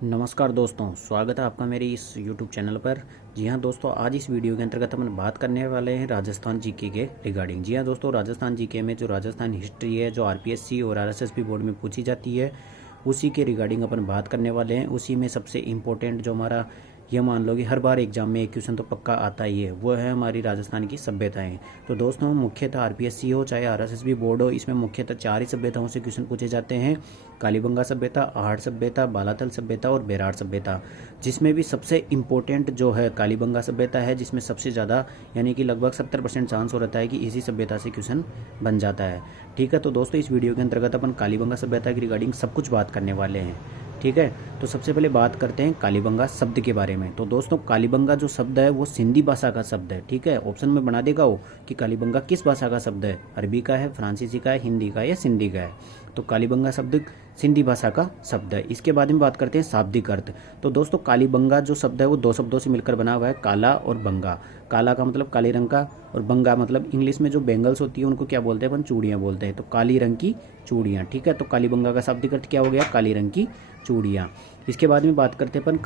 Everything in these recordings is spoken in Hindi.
नमस्कार दोस्तों, स्वागत है आपका मेरे इस YouTube चैनल पर। जी हाँ दोस्तों, आज इस वीडियो के अंतर्गत हम बात करने वाले हैं राजस्थान जीके के रिगार्डिंग। जी हाँ दोस्तों, राजस्थान जीके में जो राजस्थान हिस्ट्री है, जो आरपीएससी और आरएसएसबी बोर्ड में पूछी जाती है, उसी के रिगार्डिंग अपन बात करने वाले हैं। उसी में सबसे इम्पोर्टेंट जो हमारा, ये मान लो कि हर बार एग्जाम में एक क्वेश्चन तो पक्का आता ही है, वो है हमारी राजस्थान की सभ्यताएं। तो दोस्तों, मुख्यतः आरपीएससी हो चाहे आरएसएसबी बोर्ड हो, इसमें मुख्यतः 4 ही सभ्यताओं से क्वेश्चन पूछे जाते हैं। कालीबंगा सभ्यता, आहड़ सभ्यता, बालातल सभ्यता और बेरार सभ्यता। जिसमें भी सबसे इम्पोर्टेंट जो है कालीबंगा सभ्यता है, जिसमें सबसे ज़्यादा यानी कि लगभग 70% चांस हो रहता है कि इसी सभ्यता से क्वेश्चन बन जाता है। ठीक है, तो दोस्तों इस वीडियो के अंतर्गत अपन कालीबंगा सभ्यता की रिगार्डिंग सब कुछ बात करने वाले हैं। ठीक है, तो सबसे पहले बात करते हैं कालीबंगा शब्द के बारे में। तो दोस्तों, कालीबंगा जो शब्द है वो सिंधी भाषा का शब्द है। ठीक है, ऑप्शन में बना देगा वो कि कालीबंगा किस भाषा का शब्द है, अरबी का है, फ्रांसीसी का है, हिंदी का या सिंधी का है। तो कालीबंगा शब्द सिंधी भाषा का शब्द है। इसके बाद में बात करते हैं शाब्दिक अर्थ। तो दोस्तों, कालीबंगा जो शब्द है वो 2 शब्दों से मिलकर बना हुआ है, काला और बंगा। काला का मतलब काले रंग का, और बंगा मतलब इंग्लिश में जो बेंगल्स होती है उनको क्या बोलते हैं अपन, चूड़ियाँ बोलते हैं। तो काली रंग की चूड़ियाँ। ठीक है, तो कालीबंगा का शाब्दिक अर्थ क्या हो गया, काली रंग की चूड़ियाँ। इसके बाद में बात करते हैं अपन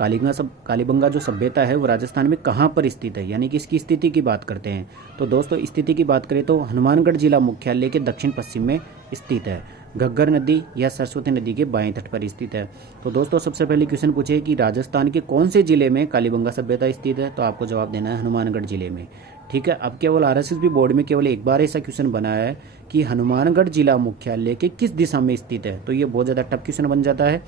कालीबंगा जो सभ्यता है वो राजस्थान में कहाँ पर स्थित है, यानी कि इसकी स्थिति की बात करते हैं। तो दोस्तों, स्थिति की बात करें तो हनुमानगढ़ जिला मुख्यालय के दक्षिण पश्चिम में स्थित है। घग्गर नदी या सरस्वती नदी के बाएं तट पर स्थित है। तो दोस्तों, सबसे पहले क्वेश्चन पूछे कि राजस्थान के कौन से जिले में कालीबंगा सभ्यता स्थित है, तो आपको जवाब देना है हनुमानगढ़ जिले में। ठीक है, अब केवल आरएसएसबी बोर्ड में केवल एक बार ऐसा क्वेश्चन बना है कि हनुमानगढ़ जिला मुख्यालय के किस दिशा में स्थित है, तो ये बहुत ज़्यादा टफ क्वेश्चन बन जाता है।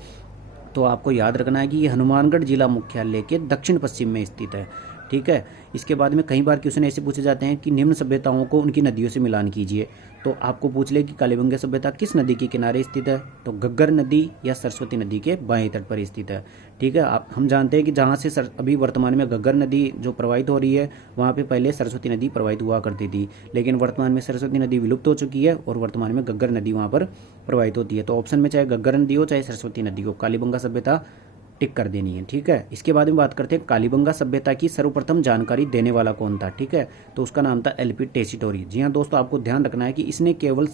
तो आपको याद रखना है कि ये हनुमानगढ़ जिला मुख्यालय के दक्षिण पश्चिम में स्थित है। ठीक है, इसके बाद में कई बार क्वेश्चन ऐसे पूछे जाते हैं कि निम्न सभ्यताओं को उनकी नदियों से मिलान कीजिए। तो आपको पूछ ले कि कालीबंगा सभ्यता किस नदी के किनारे स्थित है, तो घग्गर नदी या सरस्वती नदी के बाएं तट पर स्थित है। ठीक है, हम जानते हैं कि जहाँ से अभी वर्तमान में घग्गर नदी जो प्रवाहित हो रही है, वहाँ पे पहले सरस्वती नदी प्रवाहित हुआ करती थी, लेकिन वर्तमान में सरस्वती नदी विलुप्त हो चुकी है और वर्तमान में घग्गर नदी वहाँ पर प्रवाहित होती है। तो ऑप्शन में चाहे घग्गर नदी हो चाहे सरस्वती नदी हो, कालीबंगा सभ्यता टिक कर देनी है। ठीक है, इसके बाद में बात करते हैं कालीबंगा सभ्यता की सर्वप्रथम जानकारी देने वाला कौन था। ठीक है, तो उसका नाम था एलपी टेसीटोरी। जी हाँ दोस्तों, आपको ध्यान रखना है कि इसने केवल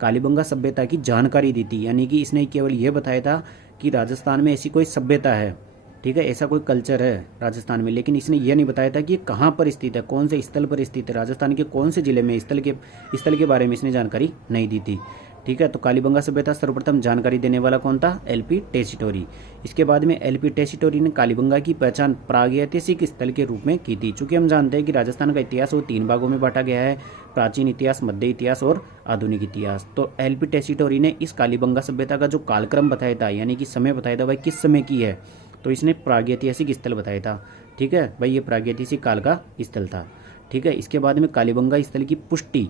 कालीबंगा सभ्यता की जानकारी दी थी, यानी कि इसने केवल यह बताया था कि राजस्थान में ऐसी कोई सभ्यता है, ठीक है, ऐसा कोई कल्चर है राजस्थान में, लेकिन इसने यह नहीं बताया था कि ये कहाँ पर स्थित है, कौन से स्थल पर स्थित है, राजस्थान के कौन से जिले में, स्थल के बारे में इसने जानकारी नहीं दी थी। ठीक है, तो कालीबंगा सभ्यता सर्वप्रथम जानकारी देने वाला कौन था, एलपी टेसीटोरी। इसके बाद में एलपी टेसीटोरी ने कालीबंगा की पहचान प्रागैतिहासिक स्थल के रूप में की थी। चूंकि हम जानते हैं कि राजस्थान का इतिहास वो 3 भागों में बांटा गया है, प्राचीन इतिहास, मध्य इतिहास और आधुनिक इतिहास। तो एलपी टेसीटोरी ने इस कालीबंगा सभ्यता का जो कालक्रम बताया था, यानी कि समय बताया था भाई किस समय की है, तो इसने प्रागैतिहासिक स्थल बताया था। ठीक है भाई, ये प्रागैतिहासिक काल का स्थल था। ठीक है, इसके बाद में कालीबंगा स्थल की पुष्टि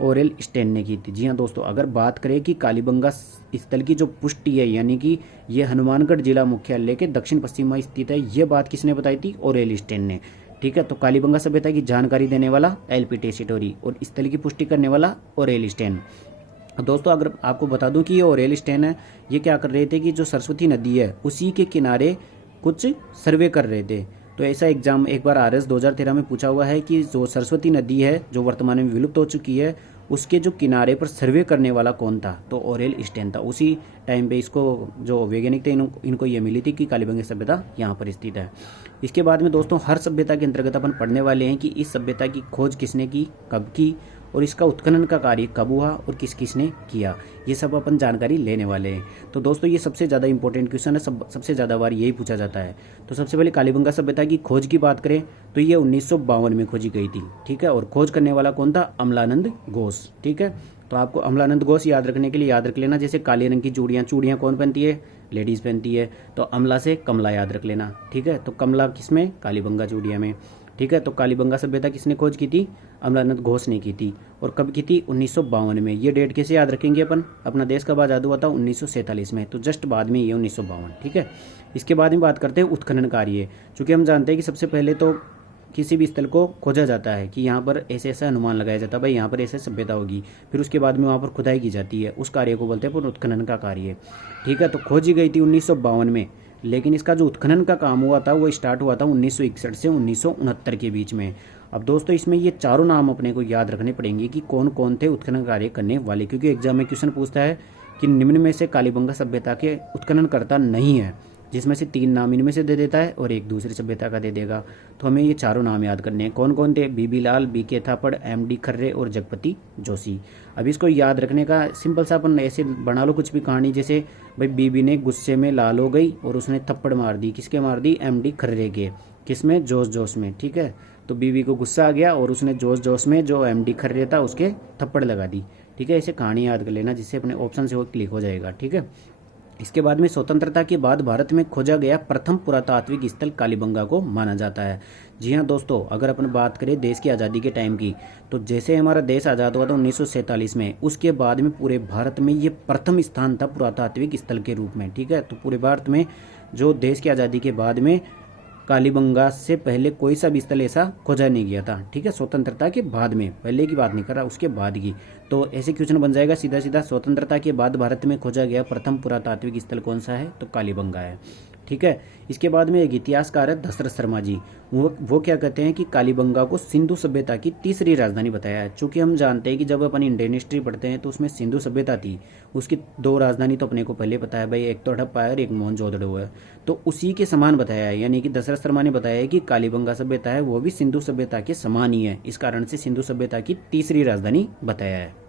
ओरेल स्टेन ने की थी। जी हाँ दोस्तों, अगर बात करें कि कालीबंगा स्थल की जो पुष्टि है, यानी कि ये हनुमानगढ़ जिला मुख्यालय के दक्षिण पश्चिम में स्थित है, ये बात किसने बताई थी, ओरेल स्टेन ने। ठीक है, तो कालीबंगा सभ्यता की जानकारी देने वाला एलपी टेसीटोरी और स्थल की पुष्टि करने वाला ओरेल स्टेन। दोस्तों, अगर आपको बता दूं कि ये ओरेल स्टेन है, ये क्या कर रहे थे कि जो सरस्वती नदी है उसी के किनारे कुछ सर्वे कर रहे थे। तो ऐसा एग्जाम एक बार आरएस 2013 में पूछा हुआ है कि जो सरस्वती नदी है जो वर्तमान में विलुप्त हो चुकी है, उसके जो किनारे पर सर्वे करने वाला कौन था, तो ओरेल स्टेन था। उसी टाइम पे इसको जो वैज्ञानिक थे इनको ये मिली थी कि कालीबंगा सभ्यता यहाँ पर स्थित है। इसके बाद में दोस्तों, हर सभ्यता के अंतर्गत अपन पढ़ने वाले हैं कि इस सभ्यता की खोज किसने की, कब की, और इसका उत्खनन का कार्य कब हुआ और किस किसने किया, ये सब अपन जानकारी लेने वाले हैं। तो दोस्तों, ये सबसे ज़्यादा इंपॉर्टेंट क्वेश्चन है, सबसे ज़्यादा बार यही पूछा जाता है। तो सबसे पहले कालीबंगा सभ्यता की खोज की बात करें तो ये 1952 में खोजी गई थी। ठीक है, और खोज करने वाला कौन था, अमलानंद घोष। ठीक है, तो आपको अमलानंद घोष याद रखने के लिए याद रख लेना, जैसे काले रंग की चूड़ियाँ कौन पहनती है, लेडीज़ पहनती है, तो अमला से कमला याद रख लेना। ठीक है, तो कमला किसमें, कालीबंगा चूड़ियाँ में। ठीक है, तो कालीबंगा सभ्यता किसने खोज की थी, अमलानंद घोष ने की थी। और कब की थी, 1952 में। ये डेट कैसे याद रखेंगे अपन, अपना देश कब आज़ाद हुआ था, 1947 में, तो जस्ट बाद में ये 1952। ठीक है, इसके बाद में बात करते हैं उत्खनन कार्य। चूँकि हम जानते हैं कि सबसे पहले तो किसी भी स्थल को खोजा जाता है कि यहाँ पर ऐसे ऐसा अनुमान लगाया जाता है भाई यहाँ पर ऐसे सभ्यता होगी, फिर उसके बाद में वहाँ पर खुदाई की जाती है, उस कार्य को बोलते हैं पुनरुत्खनन का कार्य। ठीक है, तो खोजी गई थी 1952 में, लेकिन इसका जो उत्खनन का काम हुआ था वो स्टार्ट हुआ था 1961 से 1969 के बीच में। अब दोस्तों, इसमें ये चारों नाम अपने को याद रखने पड़ेंगे कि कौन कौन थे उत्खनन कार्य करने वाले, क्योंकि एग्जाम में क्वेश्चन पूछता है कि निम्न में से कालीबंगा सभ्यता के उत्खननकर्ता नहीं है। जिसमें से 3 नाम इनमें से दे देता है और एक दूसरी सभ्यता का दे देगा। तो हमें ये चारों नाम याद करने हैं। कौन कौन थे? बीबी लाल, बीके थापड़, एमडी खर्रे और जगपति जोशी। अब इसको याद रखने का सिंपल सा अपन ऐसे बना लो कुछ भी कहानी, जैसे भाई बीबी ने गुस्से में लाल हो गई और उसने थप्पड़ मार दी। किसके मार दी? एमडी खर्रे के। किसमें? जोश जोश में। ठीक है, तो बीबी को गुस्सा आ गया और उसने जोश जोश में जो एमडी खर्रे था उसके थप्पड़ लगा दी। ठीक है, ऐसे कहानी याद कर लेना जिससे अपने ऑप्शन से वो क्लिक हो जाएगा। ठीक है, इसके बाद में स्वतंत्रता के बाद भारत में खोजा गया प्रथम पुरातात्विक स्थल कालीबंगा को माना जाता है। जी हाँ दोस्तों, अगर अपन बात करें देश की आज़ादी के टाइम की, तो जैसे हमारा देश आज़ाद हुआ था 1947 में, उसके बाद में पूरे भारत में ये प्रथम स्थान था पुरातात्विक स्थल के रूप में। ठीक है, तो पूरे भारत में जो देश की आज़ादी के बाद में कालीबंगा से पहले कोई सा भी स्थल ऐसा खोजा नहीं गया था। ठीक है, स्वतंत्रता के बाद में, पहले की बात नहीं कर रहा, उसके बाद की। तो ऐसे क्वेश्चन बन जाएगा सीधा सीधा, स्वतंत्रता के बाद भारत में खोजा गया प्रथम पुरातात्विक स्थल कौन सा है? तो कालीबंगा है। ठीक है, इसके बाद में एक इतिहासकार है दशरथ शर्मा जी, वो क्या कहते हैं कि कालीबंगा को सिंधु सभ्यता की तीसरी राजधानी बताया है। चूंकि हम जानते हैं कि जब अपन इंडियन हिस्ट्री पढ़ते हैं तो उसमें सिंधु सभ्यता थी, उसकी 2 राजधानी तो अपने को पहले पता है भाई, एक तो हड़प्पा है और एक मोहनजोदड़ो है। तो उसी के समान बताया है, यानी कि दशरथ शर्मा ने बताया है कि कालीबंगा सभ्यता है वो भी सिंधु सभ्यता के समान ही है। इस कारण से सिंधु सभ्यता की तीसरी राजधानी बताया है।